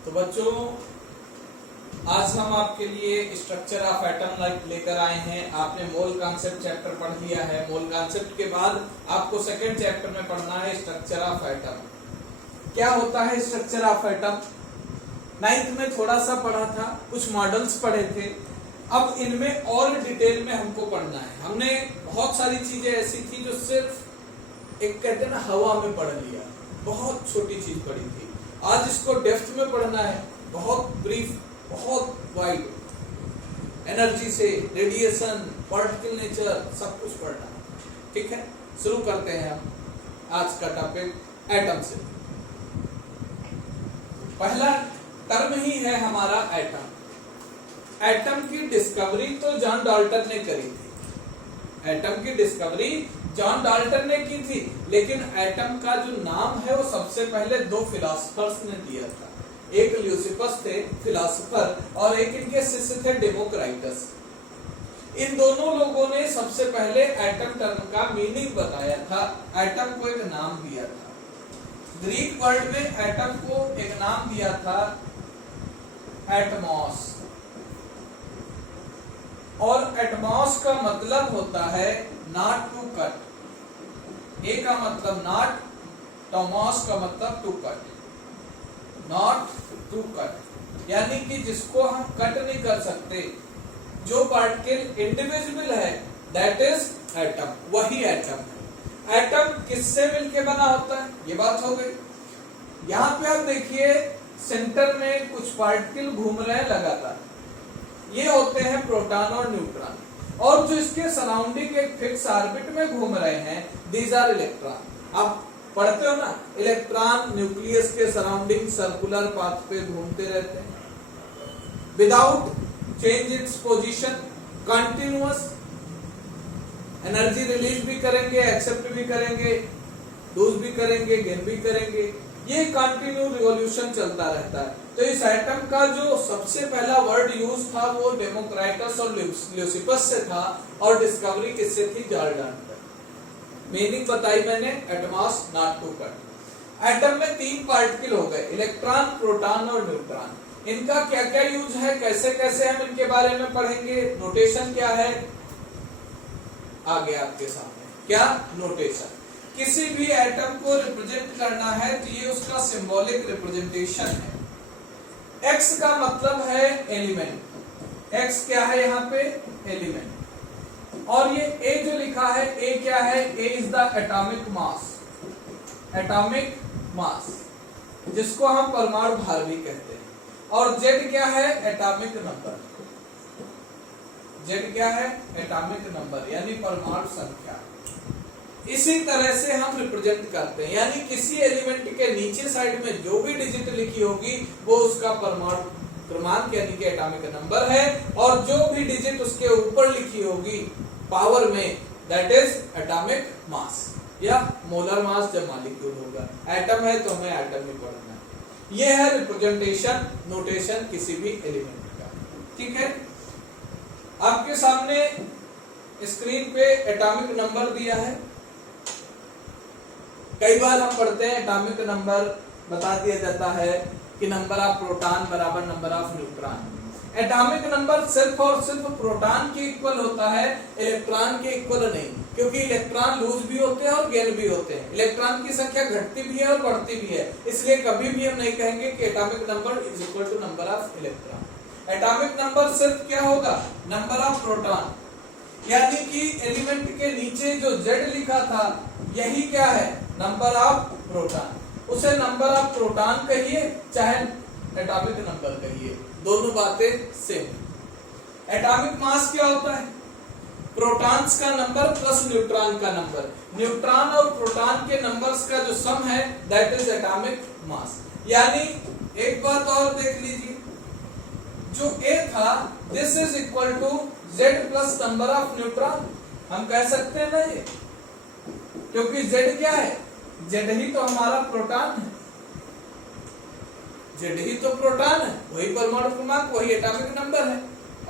तो बच्चों आज हम आपके लिए स्ट्रक्चर ऑफ एटम लेकर आए हैं। आपने मोल कॉन्सेप्ट चैप्टर पढ़ लिया है। मोल कॉन्सेप्ट के बाद आपको सेकंड चैप्टर में पढ़ना है स्ट्रक्चर ऑफ एटम। क्या होता है स्ट्रक्चर ऑफ एटम? नाइन्थ में थोड़ा सा पढ़ा था, कुछ मॉडल्स पढ़े थे। अब इनमें और डिटेल में हमको पढ़ना है। हमने बहुत सारी चीजें ऐसी थी जो सिर्फ एक कहते हैं ना हवा में पढ़ लिया, बहुत छोटी चीज पढ़ी थी। आज इसको डेप्थ में पढ़ना है, बहुत ब्रीफ, बहुत वाइड, एनर्जी से रेडिएशन, पार्टिकल नेचर, सब कुछ पढ़ना है। ठीक है, शुरू करते हैं हम आज का टॉपिक एटम से। पहला टर्म ही है हमारा एटम। एटम की डिस्कवरी तो जॉन डाल्टन ने करी थी। एटम की डिस्कवरी जॉन डाल्टन ने की थी, लेकिन एटम का जो नाम है वो सबसे पहले दो फिलोसफर्स ने दिया था। एक ल्यूसिफस थे फिलोसफर, और एक इनके शिष्य थे डेमोक्राइटस। इन दोनों लोगों ने सबसे पहले एटम टर्म का मीनिंग बताया था, एटम को एक नाम दिया था। ग्रीक वर्ड में एटम को एक नाम दिया था एटमॉस, और एटमॉस का मतलब होता है नॉट टू कट। ए का मतलब नॉट, टॉमॉस का मतलब to cut, not to cut, यानी कि जिसको हम कट नहीं कर सकते, जो पार्टिकल इंडिविजुअल है, दैट इज एटम, वही एटम है। एटम किससे मिलके बना होता है, ये बात हो गई। यहां पे आप देखिए सेंटर में कुछ पार्टिकल घूम रहे हैं लगातार, ये होते हैं प्रोटॉन और न्यूट्रॉन, और जो इसके सराउंडिंग एक फिक्स ऑर्बिट में घूम रहे हैं, दीज आर इलेक्ट्रॉन। आप पढ़ते हो ना, इलेक्ट्रॉन न्यूक्लियस के सराउंडिंग सर्कुलर पाथ पे घूमते रहते हैं without change its position, continuous energy release भी करेंगे, एक्सेप्ट भी करेंगे, लूज भी करेंगे, गेन भी करेंगे, ये कंटिन्यू रिवॉल्यूशन चलता रहता है। तो इस एटम का जो सबसे पहला वर्ड यूज था वो डेमोक्राइटस और ल्यूसिफस से था, और डिस्कवरी किससे थी? John Dalton. मीनिंग बताई मैंने, एटमॉस, नॉट टू कट। एटम में तीन पार्टिकल हो गए, इलेक्ट्रॉन, प्रोटॉन और न्यूट्रॉन। इनका क्या क्या यूज है, कैसे कैसे हम इनके बारे में पढ़ेंगे, नोटेशन क्या है आगे आपके सामने। क्या नोटेशन? किसी भी एटम को रिप्रेजेंट करना है तो ये उसका सिंबॉलिक रिप्रेजेंटेशन है। एक्स का मतलब है एलिमेंट, एक्स क्या है यहाँ पे? एलिमेंट। और ये ए जो लिखा है, ए क्या है? A is the atomic mass, atomic mass, जिसको हम परमाणु भार भी कहते हैं। और जेड क्या है? Atomic number. जेड क्या है? एटॉमिक नंबर, यानी परमाणु संख्या। इसी तरह से हम रिप्रेजेंट करते हैं, यानी किसी एलिमेंट के नीचे साइड में जो भी डिजिट लिखी होगी वो उसका परमाणु क्रमांक यानी कि एटॉमिक नंबर है, और जो भी डिजिट उसके ऊपर लिखी होगी पावर में, दैट इज एटॉमिक मास या मोलर मास जब मॉलिक्यूल होगा। एटम है तो हमें एटम ही पढ़ना है। ये है रिप्रेजेंटेशन, नोटेशन किसी भी एलिमेंट का। ठीक है, आपके सामने स्क्रीन पे एटॉमिक नंबर दिया है। कई बार हम पढ़ते हैं एटॉमिक नंबर बता दिया जाता है कि नंबर ऑफ प्रोटॉन बराबर number of neutron. Atomic number सिर्फ और सिर्फ प्रोटॉन के इक्वल होता है, इलेक्ट्रॉन के इक्वल नहीं, क्योंकि इलेक्ट्रॉन लूज भी होते हैं और गेन भी होते हैं। इलेक्ट्रॉन की संख्या घटती भी है और बढ़ती भी है, इसलिए कभी भी हम नहीं कहेंगे कि atomic number is equal to number of electron. Atomic number सिर्फ क्या होगा? नंबर ऑफ प्रोटॉन, यानी कि एलिमेंट के नीचे जो जेड लिखा था यही क्या है? Number of proton. उसे नंबर ऑफ प्रोटॉन कहिए चाहे एटॉमिक नंबर कहिए, दोनों बातें सेम। एटॉमिक मास क्या होता है? प्रोटॉन्स का नंबर प्लस न्यूट्रॉन का नंबर, न्यूट्रॉन और प्रोटॉन के नंबर्स का जो सम है दैट इज एटॉमिक मास। यानी एक बात और देख लीजिए, जो ए था this is equal to Z plus number of neutron, हम कह सकते हैं ना ये, क्योंकि जेड क्या है? जेड ही तो हमारा प्रोटॉन है, जेड ही तो प्रोटॉन है, वही परमाणु क्रमांक, वही एटॉमिक नंबर है,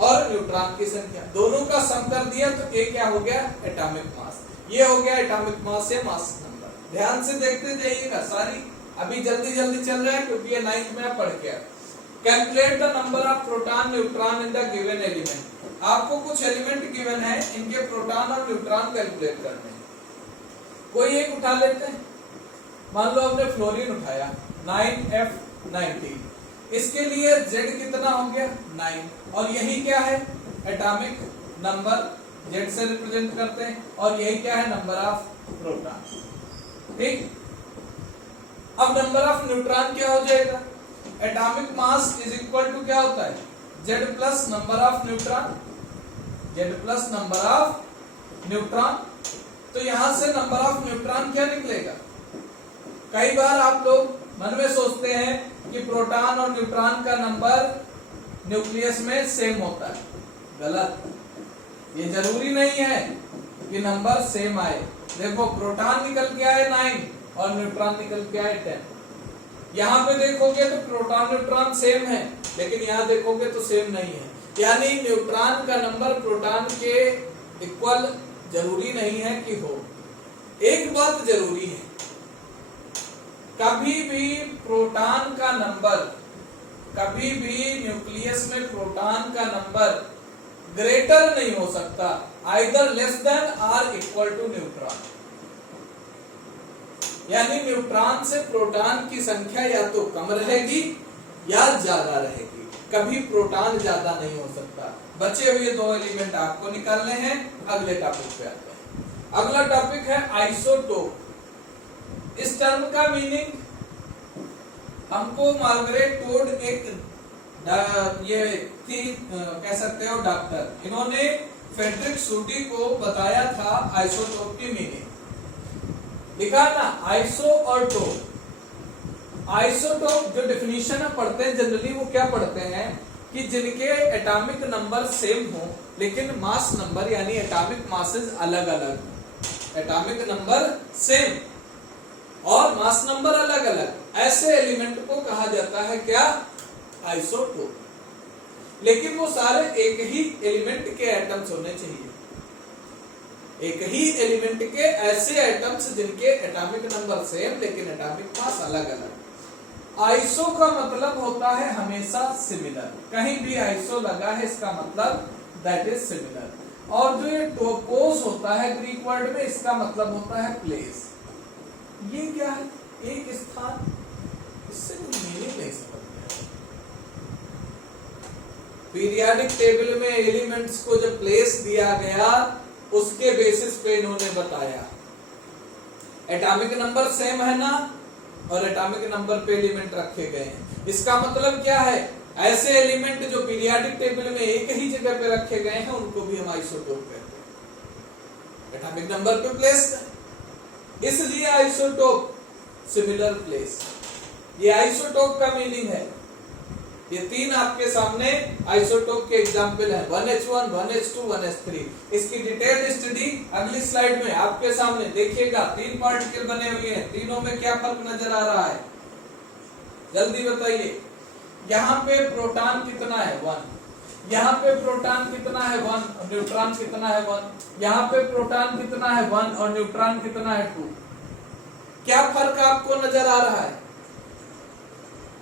और न्यूट्रॉन की संख्या, दोनों का सम कर दिया तो ए क्या हो गया? Atomic mass. ये हो गया एटॉमिक मास या मास नंबर। ध्यान से देखते जाइएगा, सारी अभी जल्दी जल्दी चल रहा है क्योंकि ये 9th में पढ़ के calculate the number of proton neutron in the given element. आपको कुछ एलिमेंट गिवन है, इनके प्रोटॉन और न्यूट्रॉन कैलकुलेट करने हैं। कोई एक उठा लेते हैं। मान लो हमने फ्लोरीन उठाया 9F19, इसके लिए Z कितना हो गया 9, और यही क्या है एटॉमिक नंबर, Z से रिप्रेजेंट करते हैं, और यही क्या है नंबर ऑफ प्रोटॉन। ठीक, अब नंबर ऑफ न्यूट्रॉन क्या हो जाएगा, atomic mass is equal to क्या होता है Z plus number of neutron, Z plus number of neutron. तो यहां से नंबर ऑफ न्यूट्रॉन क्या निकलेगा। कई बार आप लोग मन में सोचते हैं कि प्रोटॉन और न्यूट्रॉन का नंबर न्यूक्लियस में सेम होता है। गलत, ये जरूरी नहीं है कि नंबर सेम आए। देखो प्रोटॉन निकल के आए 9 और न्यूट्रॉन निकल के आए 10। यहाँ पे देखोगे तो प्रोटॉन न्यूट्रॉन सेम है, लेकिन यहाँ देखोगे तो सेम नहीं है। यानी न्यूट्रॉन का नंबर प्रोटॉन के इक्वल जरूरी नहीं है कि हो। एक बात जरूरी है, कभी भी प्रोटॉन का नंबर, कभी भी न्यूक्लियस में प्रोटॉन का नंबर ग्रेटर नहीं हो सकता, आइदर लेस देन और इक्वल टू न्यूट्रॉन। यानी न्यूट्रॉन से प्रोटॉन की संख्या या तो कम रहेगी या ज्यादा रहेगी, कभी प्रोटॉन ज्यादा नहीं हो सकता। बचे हुए दो एलिमेंट आपको निकालने हैं। अगले टॉपिक पे आते हैं। अगला टॉपिक है आइसोटोप। इस टर्म का मीनिंग हमको मार्गरेट टोड एक ये थी, कह सकते हो डॉक्टर, इन्होंने फ्रेडरिक सूटी को बताया था आइसोटोप की मीनिंग। लिखा ना आइसो और टोप। आइसोटोप जो डेफिनेशन में पढ़ते हैं जनरली वो क्या पढ़ते हैं कि जिनके एटॉमिक नंबर सेम हो लेकिन मास नंबर यानी एटॉमिक मासेस अलग अलग, एटॉमिक नंबर सेम और मास नंबर अलग अलग, ऐसे एलिमेंट को कहा जाता है क्या आइसोटोप। लेकिन वो सारे एक ही एलिमेंट के एटम्स होने चाहिए, एक ही एलिमेंट के ऐसे एटम्स जिनके एटॉमिक नंबर सेम लेकिन एटॉमिक मास अलग अलग। आइसो का मतलब होता है हमेशा सिमिलर, कहीं भी आइसो लगा है इसका मतलब दैट इज सिमिलर। और जो ये टोपोस होता है ग्रीक वर्ड में, इसका मतलब होता है प्लेस। ये क्या है, एक स्थान, इससे कोई मीनिंग नहीं समझते। पीरियोडिक टेबल में एलिमेंट्स को जो प्लेस दिया गया उसके बेसिस पे इन्होंने बताया एटॉमिक नंबर सेम है ना, और एटॉमिक नंबर पे एलिमेंट रखे गए हैं। इसका मतलब क्या है, ऐसे एलिमेंट जो पीरियोडिक टेबल में एक ही जगह पे रखे गए हैं उनको भी हम आइसोटोप कहते हैं, एटॉमिक नंबर पे प्लेस है, इसलिए आइसोटोप सिमिलर प्लेस। ये आइसोटोप का मीनिंग है। ये तीन आपके सामने आइसोटोप के एग्जाम्पल हैं, 1H1, 1H2, 1H3। इसकी डिटेल्ड स्टडी अगली स्लाइड में आपके सामने देखिएगा। तीन पार्टिकल बने हुए हैं, तीनों में क्या फर्क नजर आ रहा है, जल्दी बताइए। यहाँ पे प्रोटॉन कितना है 1, यहाँ पे प्रोटॉन कितना है 1 और न्यूट्रॉन कितना है 1, यहाँ पे प्रोटॉन कितना है 1 और न्यूट्रॉन कितना है 2। क्या फर्क आपको नजर आ रहा है,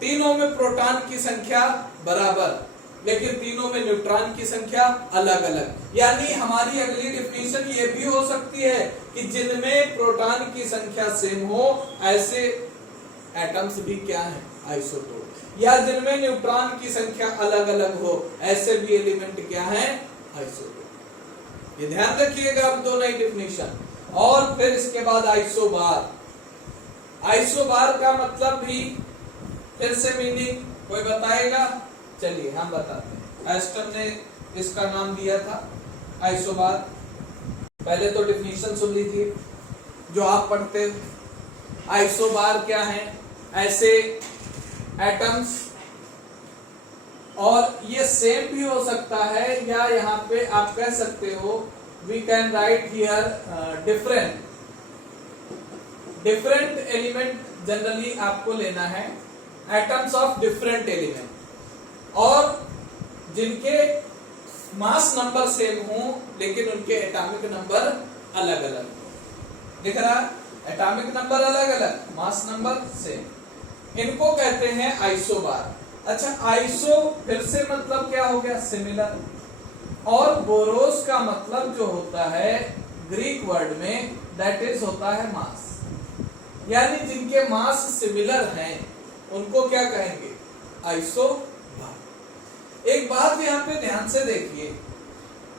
तीनों में प्रोटॉन की संख्या बराबर लेकिन तीनों में न्यूट्रॉन की संख्या अलग अलग। यानी हमारी अगली डेफिनेशन ये भी हो सकती है कि जिनमें प्रोटॉन की संख्या सेम हो ऐसे एटम्स भी क्या है आइसोटोप, या जिनमें न्यूट्रॉन की संख्या अलग अलग हो ऐसे भी एलिमेंट क्या है आइसोटोप। ये ध्यान रखिएगा आप दो नई डेफिनेशन। और फिर इसके बाद आइसोबार। आइसोबार का मतलब भी फिर से मीनिंग कोई बताएगा, चलिए हम बताते हैं। एस्टन ने इसका नाम दिया था आइसोबार। पहले तो डेफिनेशन सुन लीजिए जो आप पढ़ते हो। आइसोबार क्या है, ऐसे एटम्स, और ये सेम भी हो सकता है या यहाँ पे आप कह सकते हो we can write here different. Different element generally आपको लेना है, एटम्स ऑफ डिफरेंट एलिमेंट, और जिनके मास नंबर सेम हो लेकिन उनके एटॉमिक नंबर अलग अलग। दिख रहा है, एटॉमिक नंबर अलग अलग, मास नंबर सेम, इनको कहते हैं आइसोबार। अच्छा, आइसो फिर से मतलब क्या हो गया, सिमिलर। और बोरोस का मतलब जो होता है ग्रीक वर्ड में, दैट इज होता है मास, यानी जिनके मास सिमिलर हैं उनको क्या कहेंगे, आइसोबार। एक बात यहाँ पे ध्यान से देखिए,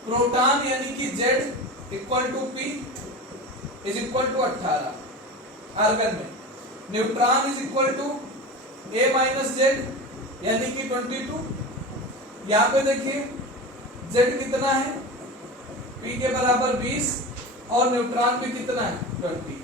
प्रोटॉन यानी कि Z equal to P is equal to 18 argon में, neutron is equal to A minus Z यानी कि 22। यहाँ पे देखिए Z कितना है, P के बराबर 20 और न्यूट्रॉन भी कितना है, 20।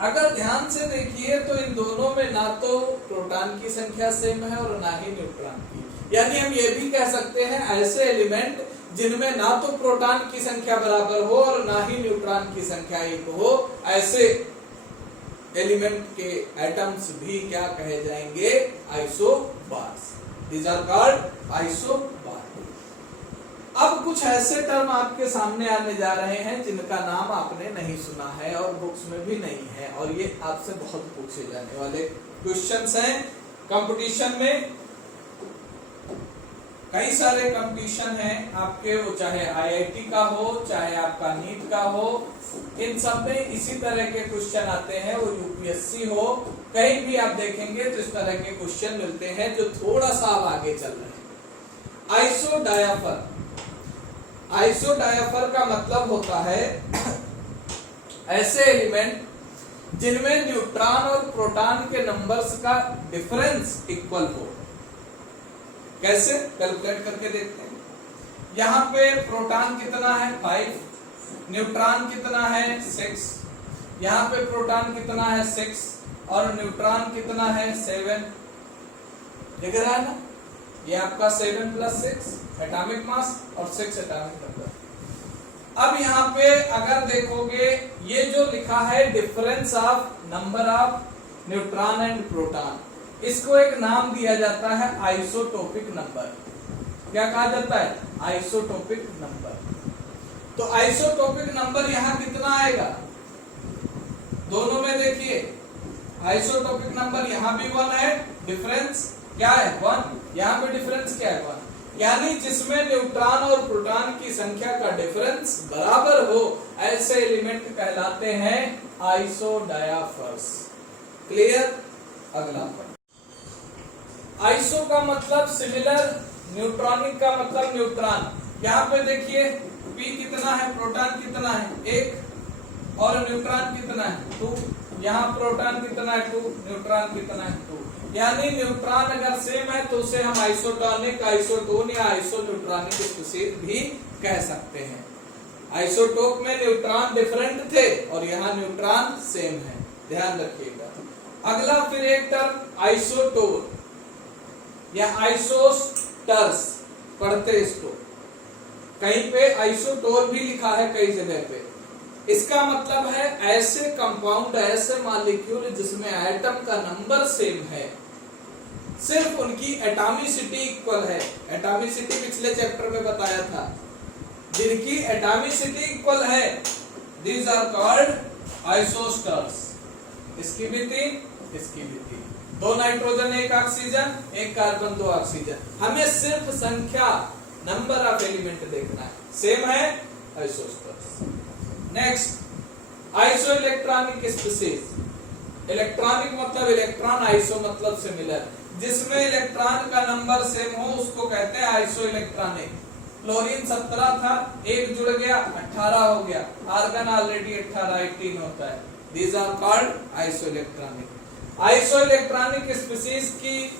अगर ध्यान से देखिए तो इन दोनों में ना तो प्रोटॉन की संख्या सेम है और ना ही न्यूट्रॉन की, यानी हम ये भी कह सकते हैं ऐसे एलिमेंट जिनमें ना तो प्रोटॉन की संख्या बराबर हो और ना ही न्यूट्रॉन की संख्या एक हो, ऐसे एलिमेंट के एटम्स भी क्या कहे जाएंगे, isobars. These are called isobar. अब कुछ ऐसे टर्म आपके सामने आने जा रहे हैं जिनका नाम आपने नहीं सुना है और बुक्स में भी नहीं है, और ये आपसे बहुत पूछे जाने वाले क्वेश्चंस हैं। कंपटीशन में कई सारे कंपटीशन हैं आपके, वो चाहे आईआईटी का हो चाहे आपका नीट का हो, इन सब में इसी तरह के क्वेश्चन आते हैं। वो यूपीएससी हो, कहीं भी आप देखेंगे तो इस तरह के क्वेश्चन मिलते हैं जो थोड़ा सा अब आगे चल रहे हैं। आइसोडायाफर, आइसोडायाफर का मतलब होता है ऐसे एलिमेंट जिनमें न्यूट्रॉन और प्रोटॉन के नंबर्स का डिफरेंस इक्वल हो। कैसे कैलकुलेट करके देखते हैं। यहाँ पे प्रोटॉन कितना है 5, न्यूट्रॉन कितना है 6, यहाँ पे प्रोटॉन कितना है 6 और न्यूट्रॉन कितना है 7। दिख रहा है ना, ये आपका 7 + 6 एटॉमिक मास और 6 एटॉमिक नंबर। अब यहाँ पे अगर देखोगे ये जो लिखा है difference of number of neutron and proton, इसको एक नाम दिया जाता है आइसोटोपिक नंबर। क्या कहा जाता है, आइसोटोपिक नंबर। तो आइसोटोपिक नंबर यहाँ कितना आएगा, दोनों में देखिए आइसोटोपिक नंबर यहाँ भी 1 है, डिफरेंस क्या है 1, यहाँ पे डिफरेंस क्या है 1, यानी जिसमें न्यूट्रॉन और प्रोटॉन की संख्या का डिफरेंस बराबर हो ऐसे एलिमेंट कहलाते हैं आइसोडायाफर्स। क्लियर। अगला आइसो का मतलब सिमिलर, न्यूट्रॉनिक का मतलब न्यूट्रॉन। यहाँ पे देखिए P कितना है, प्रोटॉन कितना है 1 और न्यूट्रॉन कितना है 2, यहाँ प्रोटॉन कितना है 2, न्यूट्रॉन कितना है 2, यानी न्यूट्रॉन अगर सेम है तो उसे हम आइसोटोनिक, आइसोटोन या आइसोन्यूट्रॉनिक स्पीशीज भी कह सकते हैं। आइसोटोप में न्यूट्रॉन डिफरेंट थे और यहाँ न्यूट्रॉन सेम है, ध्यान रखिएगा। अगला फिर एक टर्म आइसोटोर या आइसोस्टर्स, पढ़ते इसको, कहीं पे आइसोटोर भी लिखा है कई जगह पे। इसका मतलब है ऐसे कंपाउंड, ऐसे मॉलिक्यूल जिसमें एटम का नंबर सेम है, सिर्फ उनकी एटॉमिसिटी इक्वल है। एटॉमिसिटी पिछले चैप्टर में बताया था, जिनकी एटॉमिसिटी इक्वल है दीज आर कॉल्ड आइसोस्टर्स। इसकी भी 3, इसकी भी 3, 2 नाइट्रोजन 1 ऑक्सीजन, 1 कार्बन 2 ऑक्सीजन। हमें सिर्फ संख्या, नंबर ऑफ एलिमेंट देखना है, सेम है isosters. Next iso electronic species. Electronic मतलब इलेक्ट्रॉन, आइसो मतलब सिमिलर, जिसमें इलेक्ट्रॉन का नंबर सेम हो उसको कहते हैं आइसो इलेक्ट्रॉनिक। क्लोरीन 17 था, 1 जुड़ गया 18 हो गया, आर्गन ऑलरेडी 18 होता है। These are called isoelectronic. Iso electronic species की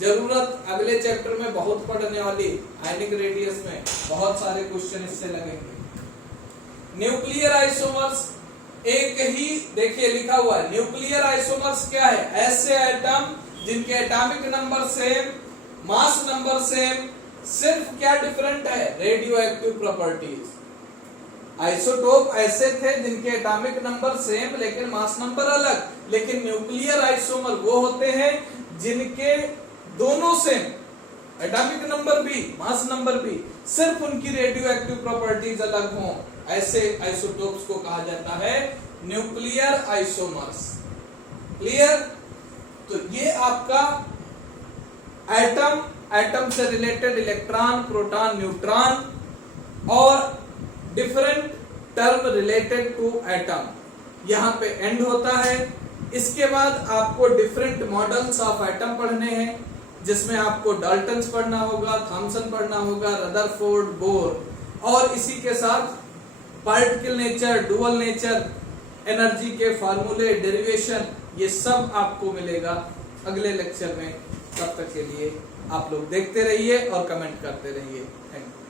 जरूरत अगले चैप्टर में बहुत पढ़ने वाली, आयनिक रेडियस में बहुत सारे क्वेश्चन इससे लगेंगे। न्यूक्लियर आइसोमर्स, एक ही देखिए लिखा हुआ है, न्यूक्लियर आइसोमर्स क्या है, ऐसे एटम जिनके atomic number same, mass number same, सिर्फ क्या डिफरेंट है, रेडियो एक्टिव प्रॉपर्टीज। आइसोटोप ऐसे थे जिनके एटॉमिक नंबर सेम लेकिन मास नंबर अलग, लेकिन न्यूक्लियर आइसोमर वो होते हैं जिनके दोनों सेम, एटॉमिक नंबर भी मास नंबर भी, सिर्फ उनकी रेडियो एक्टिव प्रॉपर्टीज अलग हों, ऐसे आइसोटोप्स को कहा जाता है न्यूक्लियर आइसोमर्स। क्लियर। तो ये आपका एटम, एटम से रिलेटेड इलेक्ट्रॉन, प्रोटॉन, न्यूट्रॉन और different term related to atom, यहाँ पे एंड होता है। इसके बाद आपको डिफरेंट मॉडल्स ऑफ एटम पढ़ने हैं, जिसमें आपको डाल्टन्स पढ़ना होगा, थॉमसन पढ़ना होगा, रदरफोर्ड, बोर, और इसी के साथ particle nature, dual nature, energy के फार्मूले, डेरिवेशन, ये सब आपको मिलेगा अगले लेक्चर में। तब तक के लिए आप लोग देखते रहिए और कमेंट करते रहिए। Thank you.